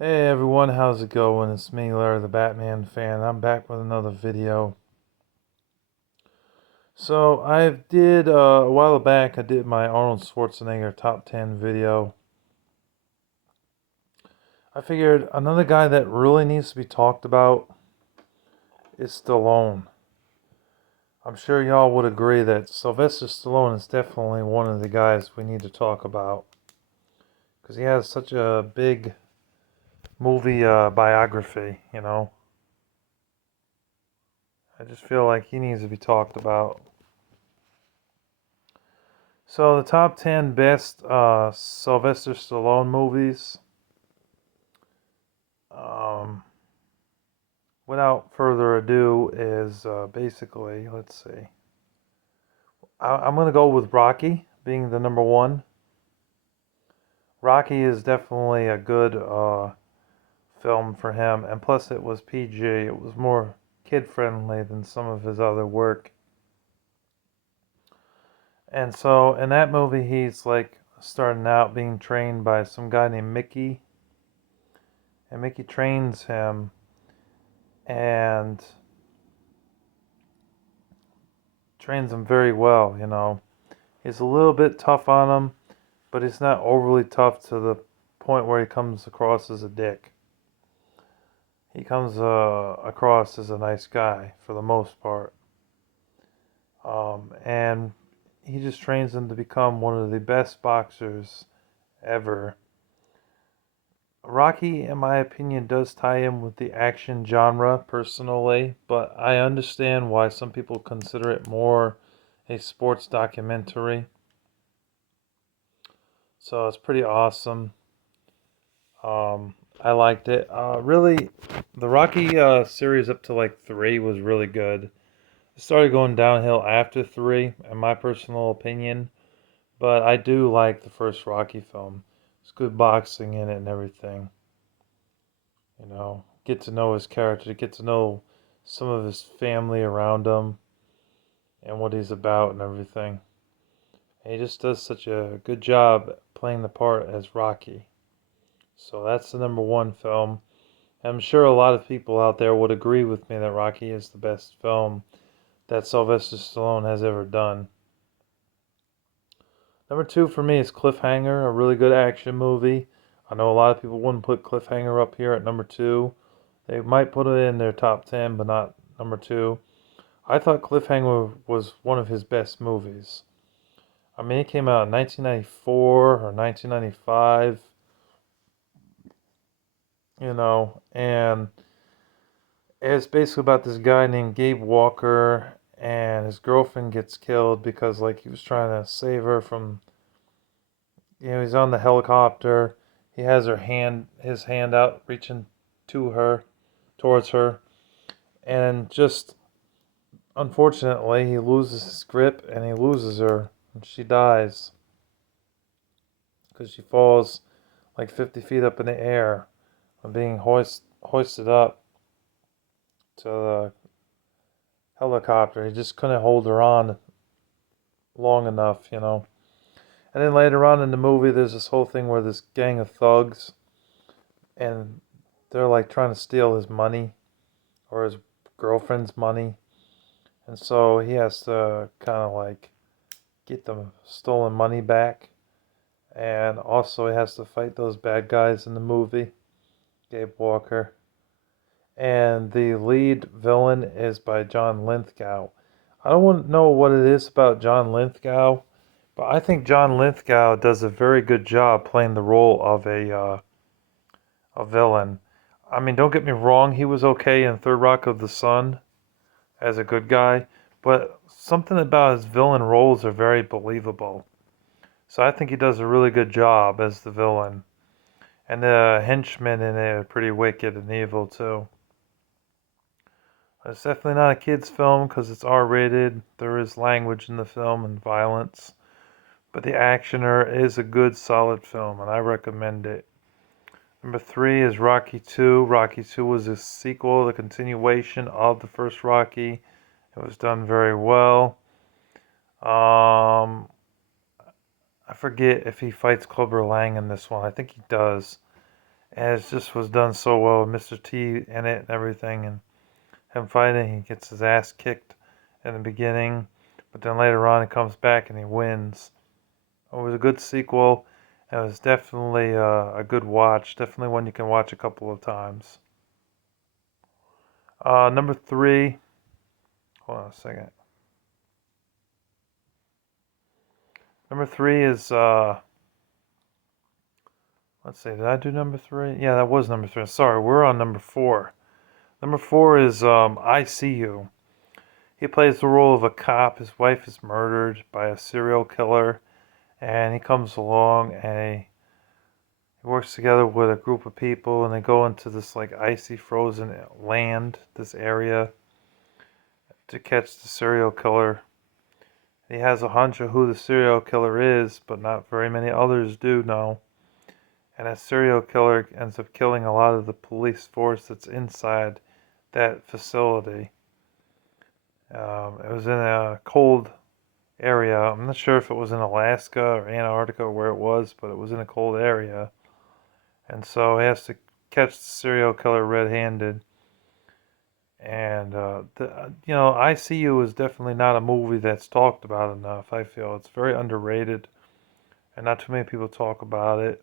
Hey everyone, how's it going? It's me, Larry the Batman fan. I'm back with another video. So I did a while back. I did my Arnold Schwarzenegger top 10 video. I figured another guy that really needs to be talked about is Stallone. I'm sure y'all would agree that Sylvester Stallone is definitely one of the guys we need to talk about because he has such a big movie biography. I just feel like he needs to be talked about. So the top 10 best Sylvester Stallone movies. Um, Without further ado, is basically, let's see. I'm going to go with Rocky being the number one. Rocky is definitely a good film for him, and plus it was PG. It was more kid friendly than some of his other work. And so in that movie, he's like starting out being trained by some guy named Mickey, and Mickey trains him and trains him very well. He's a little bit tough on him, but he's not overly tough to the point where he comes across as a dick. He comes across as a nice guy for the most part. And he just trains him to become one of the best boxers ever. Rocky, in my opinion, does tie in with the action genre personally, but I understand why some people consider it more a sports documentary. So it's pretty awesome. I liked it. Really, the Rocky series up to like three was really good. It started going downhill after three, in my personal opinion. But I do like the first Rocky film. It's good boxing in it and everything. Get to know his character, get to know some of his family around him and what he's about and everything. And he just does such a good job playing the part as Rocky. So that's the number one film. I'm sure a lot of people out there would agree with me that Rocky is the best film that Sylvester Stallone has ever done. Number two for me is Cliffhanger, a really good action movie. I know a lot of people wouldn't put Cliffhanger up here at number two. They might put it in their top 10, but not number two. I thought Cliffhanger was one of his best movies. I mean, it came out in 1994 or 1995, and it's basically about this guy named Gabe Walker, and his girlfriend gets killed because, like, he was trying to save her from, he's on the helicopter. He has his hand out, reaching to her, towards her, and just unfortunately, he loses his grip and he loses her, and she dies because she falls like 50 feet up in the air, being hoisted up to the helicopter. He just couldn't hold her on long enough. And then later on in the movie, there's this whole thing where this gang of thugs, and they're like trying to steal his money or his girlfriend's money. And so he has to kind of like get the stolen money back. And also he has to fight those bad guys in the movie, Gabe Walker. And the lead villain is by John Lithgow. I don't know what it is about John Lithgow, but I think John Lithgow does a very good job playing the role of a villain. I mean, don't get me wrong, he was okay in Third Rock of the Sun as a good guy, but something about his villain roles are very believable. So I think he does a really good job as the villain. And the henchmen in it are pretty wicked and evil too. It's definitely not a kid's film because it's R-rated. There is language in the film and violence. But the actioner is a good, solid film, and I recommend it. Number three is Rocky 2. Rocky 2 was a sequel, the continuation of the first Rocky. It was done very well. I forget if he fights Clubber Lang in this one. I think he does. And it just was done so well with Mr. T in it and everything, and him fighting. He gets his ass kicked in the beginning, but then later on he comes back and he wins. It was a good sequel. It was definitely a good watch. Definitely one you can watch a couple of times. Number three. Hold on a second. Number three is let's see. Did I do number three? Yeah, that was number three. Sorry, we're on number four. Number four is I See You. He plays the role of a cop. His wife is murdered by a serial killer, and he comes along and he works together with a group of people, and they go into this like icy, frozen land, this area, to catch the serial killer. He has a hunch of who the serial killer is, but not very many others do know. And that serial killer ends up killing a lot of the police force that's inside that facility. It was in a cold area. I'm not sure if it was in Alaska or Antarctica or where it was, but it was in a cold area. And so he has to catch the serial killer red-handed. And I See You is definitely not a movie that's talked about enough. I feel it's very underrated, and not too many people talk about it.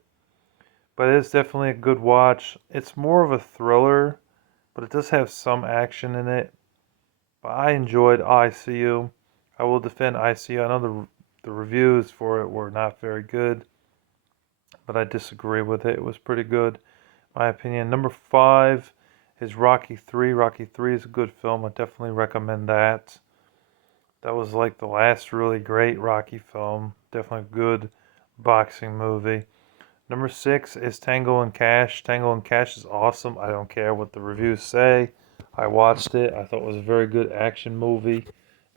But it's definitely a good watch. It's more of a thriller, but it does have some action in it. But I enjoyed I See You. I will defend I See You. I know the reviews for it were not very good, but I disagree with it. It was pretty good, in my opinion. Number five is Rocky 3. Rocky 3 is a good film. I definitely recommend that. That was like the last really great Rocky film. Definitely a good boxing movie. Number six is Tango and Cash. Tango and Cash is awesome. I don't care what the reviews say. I watched it. I thought it was a very good action movie.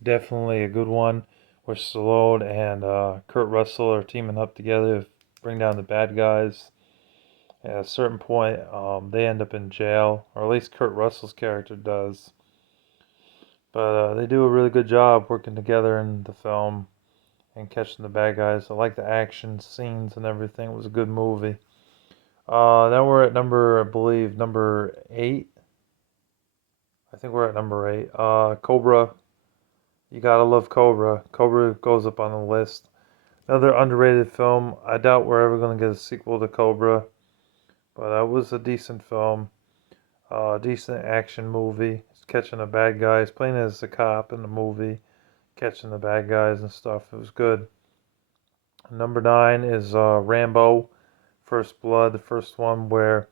Definitely a good one where Stallone and Kurt Russell are teaming up together to bring down the bad guys. At a certain point, they end up in jail, or at least Kurt Russell's character does. But they do a really good job working together in the film and catching the bad guys. I like the action scenes and everything. It was a good movie. Then we're at I believe, number 8. I think we're at number 8. Cobra. You gotta love Cobra. Cobra goes up on the list. Another underrated film. I doubt we're ever gonna get a sequel to Cobra, but it was a decent film. Decent action movie. He's catching the bad guys, playing as the cop in the movie, catching the bad guys and stuff. It was good. Number 9 is Rambo, First Blood, the first one where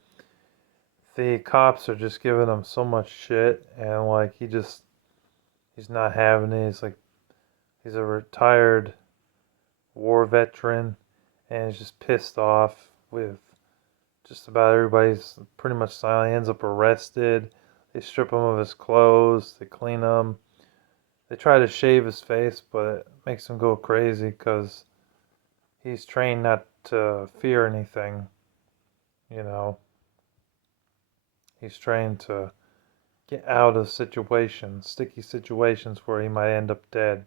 the cops are just giving him so much shit, and like he's not having it. He's a retired war veteran, and he's just pissed off with just about everybody's pretty much silent. He ends up arrested. They strip him of his clothes. They clean him. They try to shave his face, but it makes him go crazy because he's trained not to fear anything. You know, he's trained to get out of situations, sticky situations where he might end up dead.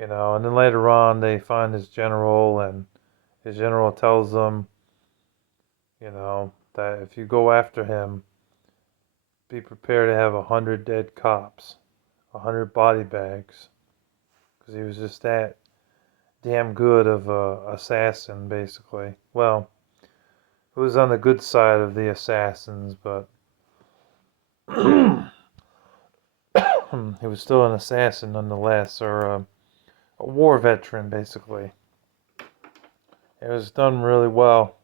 And then later on they find his general, and his general tells them, that if you go after him, be prepared to have 100 dead cops, 100 body bags, because he was just that damn good of a assassin, basically. Well, he was on the good side of the assassins, but he was still an assassin nonetheless, or a war veteran, basically. It was done really well.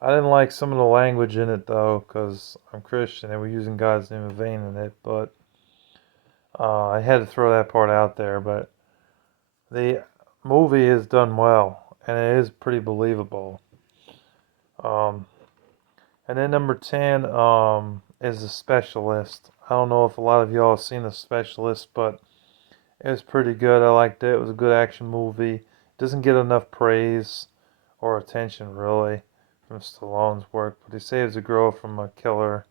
I didn't like some of the language in it, though, because I'm Christian and we're using God's name in vain in it, but I had to throw that part out there. But the movie is done well, and it is pretty believable. Um, and then number 10 is The Specialist. I don't know if a lot of y'all have seen The Specialist, but it was pretty good. I liked it. It was a good action movie. It doesn't get enough praise or attention, really, from Stallone's work, but he saves a girl from a killer,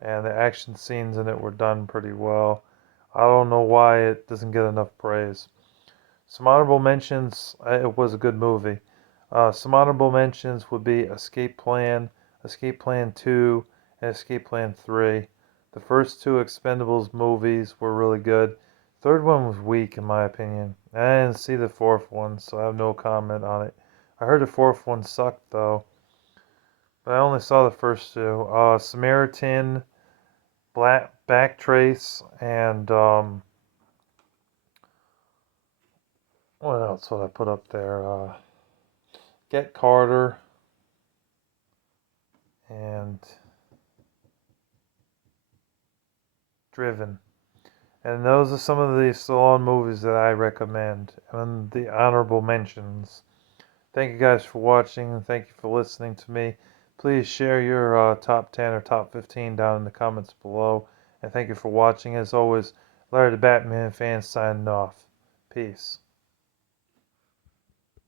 and the action scenes in it were done pretty well. I don't know why it doesn't get enough praise. Some honorable mentions. It was a good movie. Some honorable mentions would be Escape Plan 2, and Escape Plan 3. The first two Expendables movies were really good. Third one was weak in my opinion. I didn't see the fourth one, so I have no comment on it. I heard the fourth one sucked though, but I only saw the first two. Samaritan, Backtrace, and what else would I put up there? Get Carter, and Driven. And those are some of the Stallone movies that I recommend and the honorable mentions. Thank you guys for watching and thank you for listening to me. Please share your top 10 or top 15 down in the comments below. And thank you for watching. As always, Larry the Batman fan signing off. Peace.